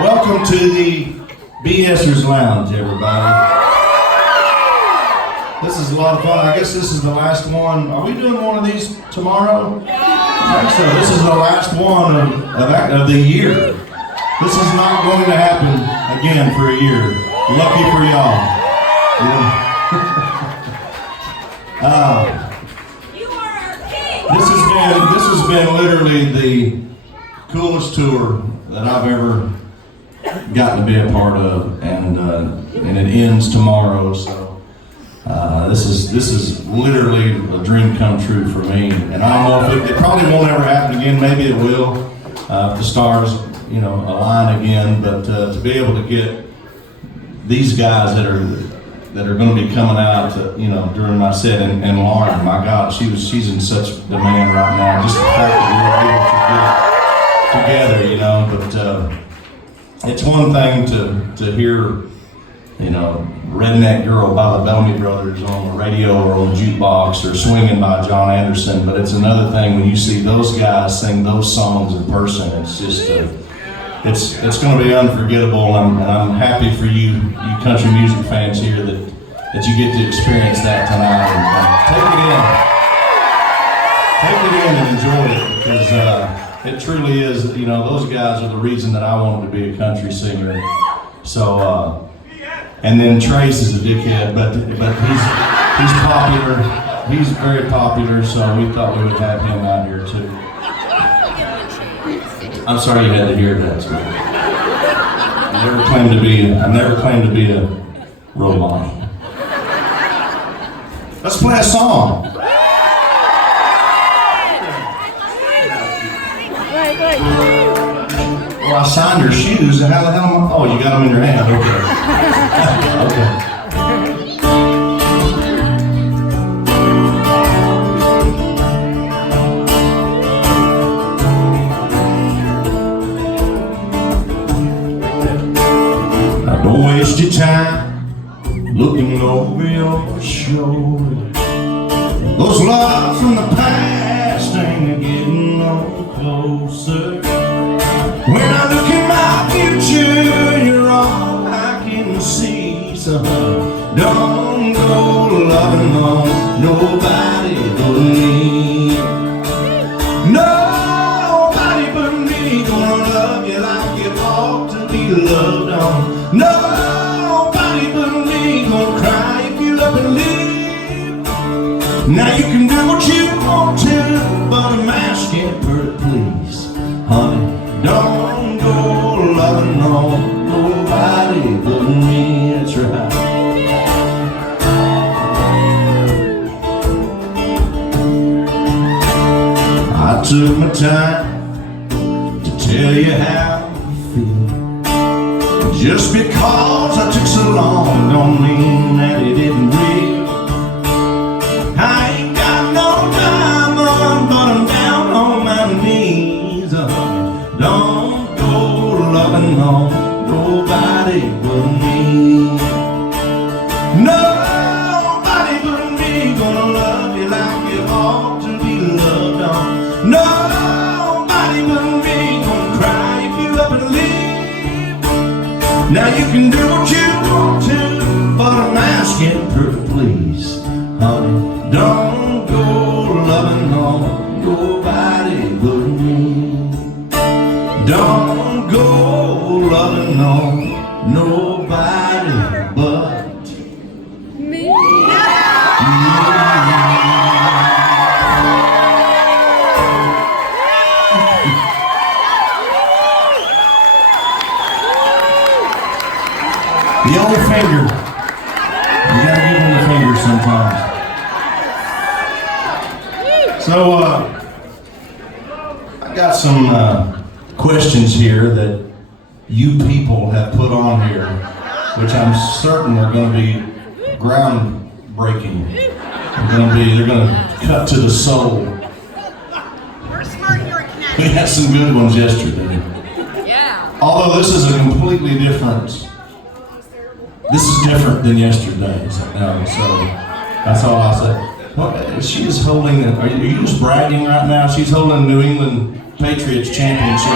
Welcome to the BSers Lounge, everybody. This is a lot of fun. I guess this is the last one. Are we doing one of these tomorrow? I think so. This is the last one of the year. This is not going to happen again for a year. Lucky for y'all. You are our king. This has been literally the coolest tour that I've ever gotten to be a part of, and it ends tomorrow. So this is literally a dream come true for me. And I don't know if it probably won't ever happen again. Maybe it will, if the stars align again. But to be able to get these guys that are going to be coming out, during my set, and Lauren, my God, she's in such demand right now. Just the fact that we were able to get together, but it's one thing to hear, Redneck Girl by the Bellamy Brothers on the radio or on the jukebox, or Swinging by John Anderson, but it's another thing when you see those guys sing those songs in person. It's just it's going to be unforgettable, and I'm happy for you country music fans here that you get to experience that tonight, and take it in and enjoy it, because it truly is. Those guys are the reason that I wanted to be a country singer. So and then Trace is a dickhead, but he's popular. He's very popular, so we thought we would have him out here too. I'm sorry you had to hear that. I never claimed to be a role model. Let's play a song. Well, I signed your shoes, and how the hell am I? Oh, you got them in your hand. Okay. Okay. Now, don't waste your time looking over your shoulder. Those loves from the past ain't getting no closer. When I look at my future, you're all I can see. So don't go loving on nobody but me. Nobody but me gonna love you like you ought to be loved on. Nobody but me gonna cry if you love and leave. Now you can do what you want to, but a mask can't hurt, please, honey. Don't go loving on nobody but me. That's right. I took my time to tell you how I feel. Just because I took so long don't mean that it isn't real. I ain't got no diamond, but I'm down on my knees. Don't go loving on nobody but me. Nobody but me gonna love you like you ought to be loved on. Nobody but me gonna cry if you up and leave. Now you can do what you want to, but I'm asking for please, honey. Don't go loving on nobody but me. Don't go loving on nobody but me. The old finger. You gotta give them the finger sometimes. So, I got some questions here that you people have put on here, which I'm certain are going to be groundbreaking. They're going to cut to the soul. You're smart, you're a connect. We had some good ones yesterday. Yeah. Although this is a completely different. This is different than yesterday's. So that's all I'll say. Well, she is holding. Are you just bragging right now? She's holding New England Patriots championship.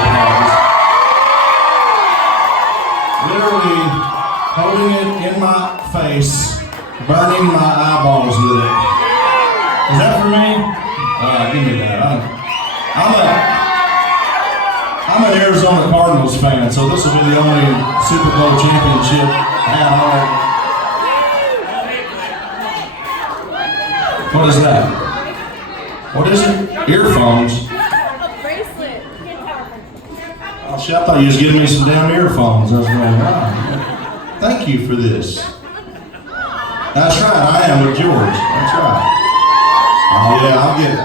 it in my face, burning my eyeballs with it. Is that for me? Give me that. I'm an Arizona Cardinals fan, so this will be the only Super Bowl championship hat on. What is that? What is it? Earphones. A bracelet. Oh, shit, I thought you was giving me some damn earphones. I was going, wow. Thank you for this. That's right, I am with George. That's right. Oh yeah, I'll get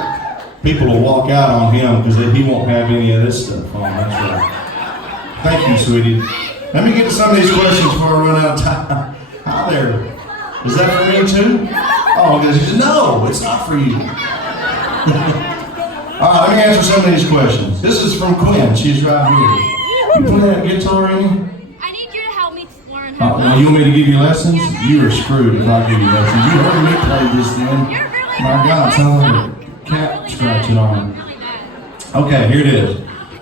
people to walk out on him because he won't have any of this stuff on. That's right. Thank you, sweetie. Let me get to some of these questions before I run out of time. Hi there. Is that for me too? Oh, because he said, no, it's not for you. All right, let me answer some of these questions. This is from Quinn. She's right here. You play that guitar, Amy? I need you to help me learn how to Now you want me to give you lessons? You are screwed if I give you lessons. You heard me play this then. My God, sounds like a cat scratching on. Okay, here it is.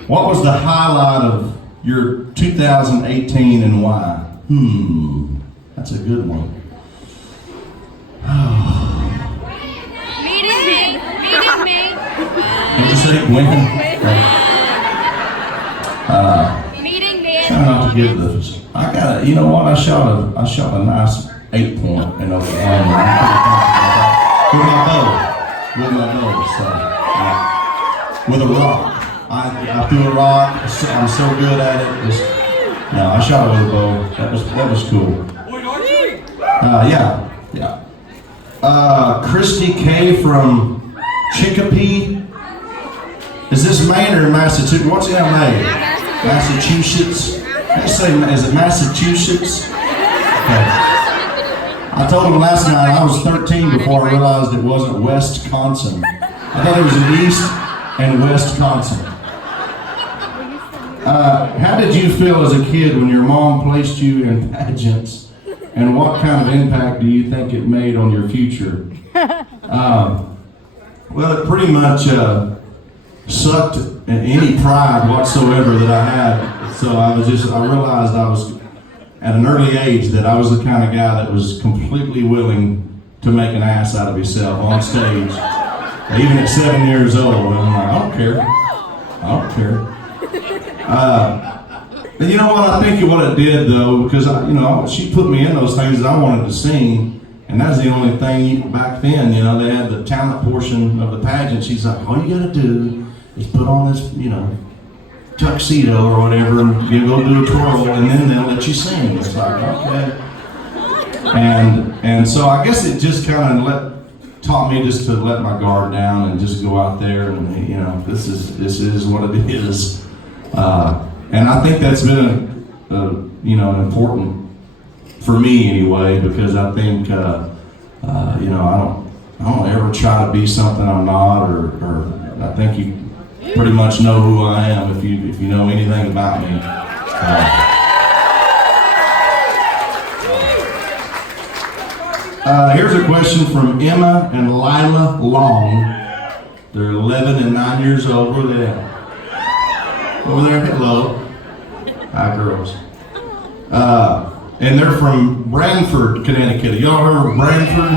What was the highlight of your 2018 and why? That's a good one. Meeting me. Did you say when? Meeting me. Try not to give those. I got it. You know what? I shot a nice 8-point in Oklahoma. With my bow, so with a rock. I threw a rock. I'm so good at it. No, I shot it with a bow. That was cool. Yeah. Christy K from Chicopee. Is this Maine or Massachusetts? What's in LA? Massachusetts. Let's say, is it Massachusetts? Okay. I told him last night I was 13 before I realized it wasn't Wisconsin. I thought it was an East and Wisconsin. How did you feel as a kid when your mom placed you in pageants, and what kind of impact do you think it made on your future? Well, it pretty much sucked any pride whatsoever that I had. So I realized I was at an early age that I was the kind of guy that was completely willing to make an ass out of himself on stage. Even at 7 years old, and I'm like, I don't care. And you know what? I think what it did though, because she put me in those things that I wanted to sing, and that's the only thing back then. They had the talent portion of the pageant. She's like, all you gotta do is put on this, tuxedo or whatever, and you go do a twirl, and then they'll let you sing. It's like, okay. And so I guess it just kind of taught me just to let my guard down and just go out there and this is what it is. And I think that's been important for me anyway, because I think I don't ever try to be something I'm not, or I think you pretty much know who I am if you know anything about me. Here's a question from Emma and Lila Long. They're 11 and 9 years old. Where are they at? Over there. Hello. Hi, girls. And they're from Branford, Connecticut. Y'all heard of Branford?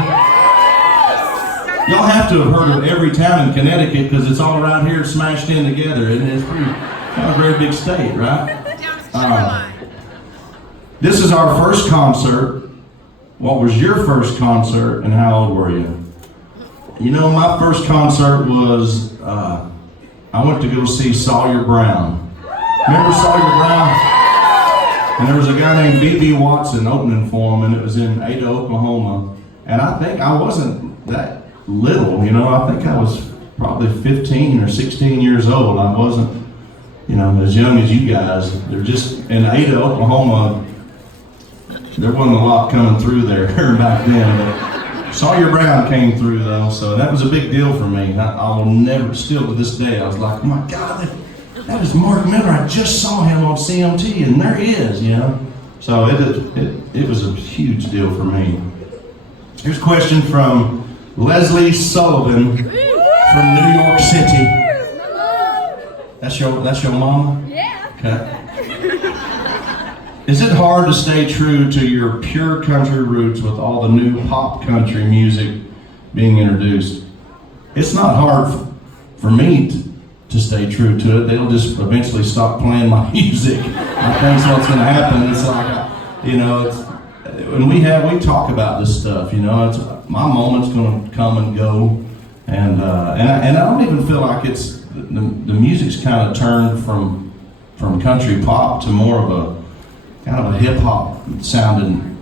Y'all have to have heard of every town in Connecticut because it's all around here smashed in together, and it's not a very big state, right? This is our first concert. What was your first concert, and how old were you? My first concert was, I went to go see Sawyer Brown. Remember Sawyer Brown? And there was a guy named B.B. Watson opening for him, and it was in Ada, Oklahoma. And I think I wasn't that little, I think I was probably 15 or 16 years old. I wasn't, as young as you guys. They're just in Ada, Oklahoma. There wasn't a lot coming through there back then, but Sawyer Brown came through though, so that was a big deal for me. I will never, still to this day, I was like, oh my God, that is Mark Miller. I just saw him on CMT, and there he is, So it was a huge deal for me. Here's a question from Leslie Sullivan from New York City. That's your mama? Yeah. Okay. Is it hard to stay true to your pure country roots with all the new pop country music being introduced? It's not hard for me to stay true to it. They'll just eventually stop playing my music. I think what's going to happen. It's like, you know, when we talk about this stuff, you know, it's my moment's going to come and go, and I don't even feel like it's the music's kind of turned from country pop to more of a kind of a hip hop sounding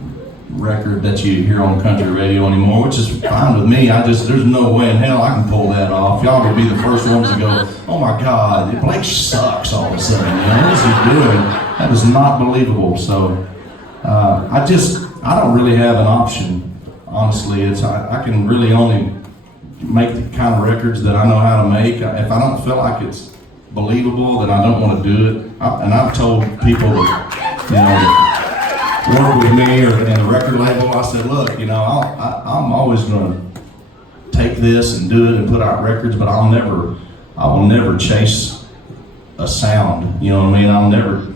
record that you hear on country radio anymore, which is fine with me. There's no way in hell I can pull that off. Y'all will be the first ones to go, oh my God, Blake sucks all of a sudden. You know, what is he doing? That is not believable. So I don't really have an option, honestly. I can really only make the kind of records that I know how to make. If I don't feel like it's believable, then I don't want to do it. And I've told people that, you know, work with me or in a record label, I said, look, you know, I'm always going to take this and do it and put out records, but I will never chase a sound. You know what I mean? I'll never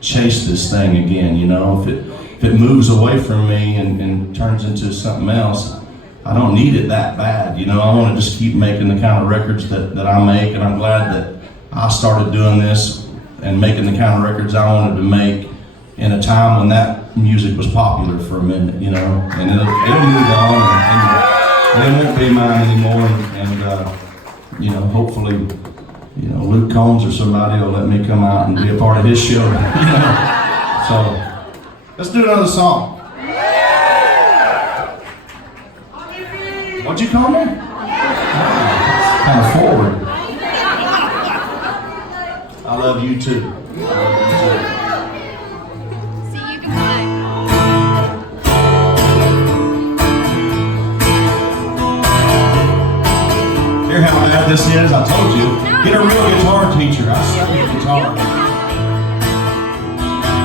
chase this thing again. You know, if it moves away from me and turns into something else, I don't need it that bad. You know, I want to just keep making the kind of records that I make, and I'm glad that I started doing this and making the kind of records I wanted to make in a time when that music was popular for a minute, you know, and it'll move on and it won't be mine anymore, and you know, hopefully, you know, Luke Combs or somebody will let me come out and be a part of his show, you know. So let's do another song. What'd you call me? Kind of forward. I love you too. See you goodbye. Hear how bad this is? I told you. Get a real guitar teacher. I suck at guitar.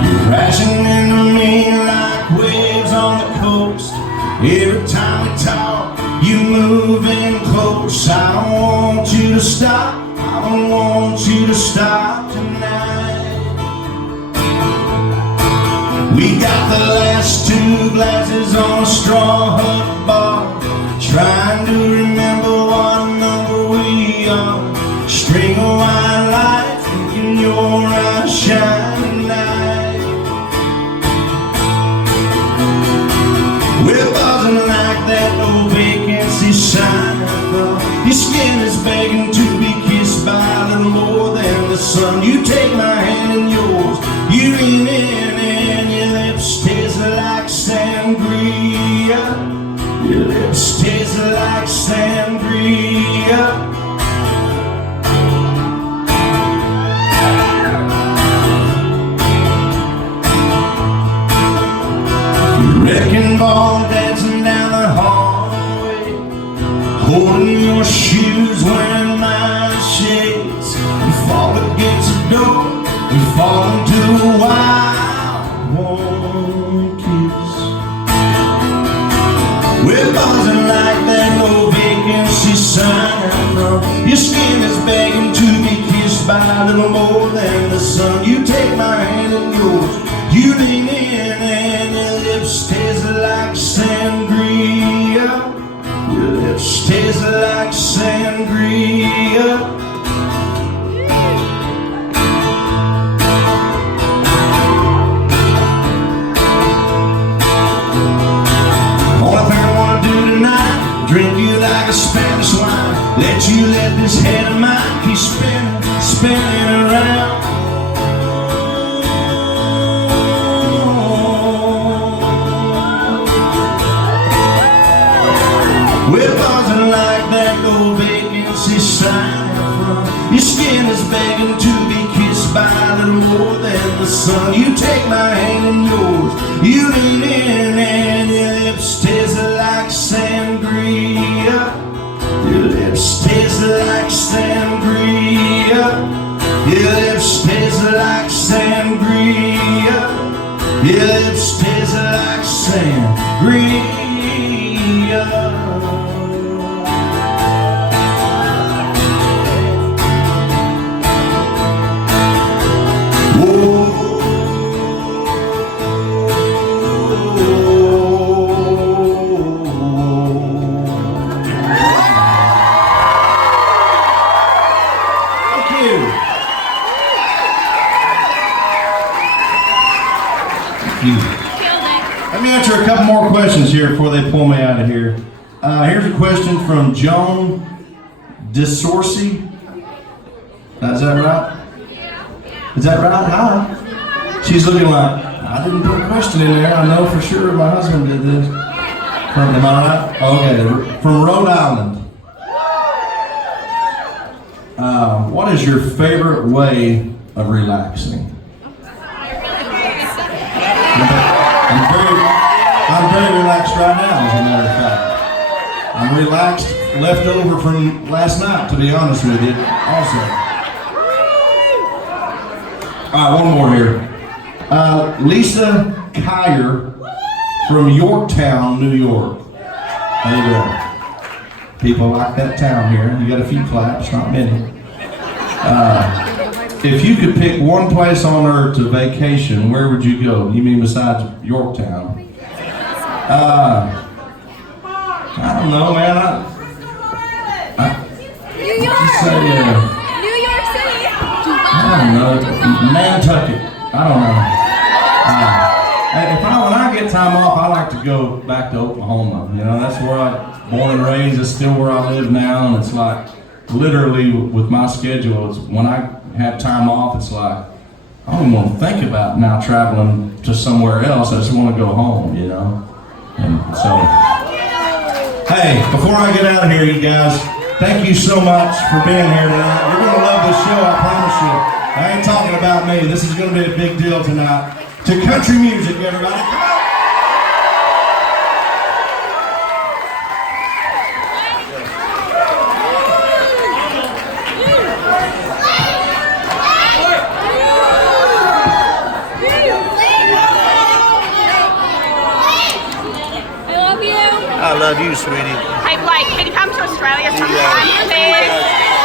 You're crashing into me like waves on the coast. Every time we talk, you move in close. I don't want you to stop. I don't want you to stop tonight. We got the last two glasses on a straw hut bar, trying to remember what number we are. String of white lights in your eyes shine tonight. We're buzzing like that old vacancy sign. Your skin is begging to be kissed by a little more than the sun. You take my hand in yours, you lean in and your lips taste like sangria. Your lips taste like sangria. Wrecking ball dancing down the hallway, holding your shoes, wearing my shades. We fall against the door, we fall into a wild, warm kiss. We're buzzing like that no vacancy sign. Your skin is begging to be kissed by a little more than the sun. You take my hand in yours, you lean in and your lips taste like sangria. Your lips taste like sangria. Only thing I wanna do tonight, drink you like a Spanish wine. Let you let this head of mine keep spinning, spinning around. We're buzzing like that old vacancy sign. Your skin is begging to be kissed by a little more than the sun. You take my hand in yours, you lean in and your lips taste like sangria. Your lips taste like sangria. Your lips taste like sangria. Your lips taste like sangria. you. Killed it. Let me answer a couple more questions here before they pull me out of here. Here's a question from Joan DeSorcy. Is that right? Is that right? Hi. She's looking like, I didn't put a question in there. I know for sure my husband did this. Am I right? Okay, from Rhode Island. What is your favorite way of relaxing? I'm very relaxed right now, as a matter of fact. I'm relaxed, left over from last night, to be honest with you, also. All right, one more here. Lisa Kyer from Yorktown, New York. There you go. People like that town here. You got a few claps, not many. If you could pick one place on earth to vacation, where would you go? You mean besides Yorktown? I don't know, man. New York. Just say, New York City. I don't know, Nantucket. I don't know. When I get time off, I like to go back to Oklahoma. You know, that's where I born and raised. It's still where I live now, and it's like literally with my schedule. It's when I have time off, it's like I don't even want to think about now traveling to somewhere else. I just want to go home. You know, and so. Hey, before I get out of here, you guys, thank you so much for being here tonight. You're going to love this show, I promise you. I ain't talking about me. This is going to be a big deal tonight. To country music, everybody. Come on. I love you. I love you, sweetie. I'd like, can you come to Australia sometime, please?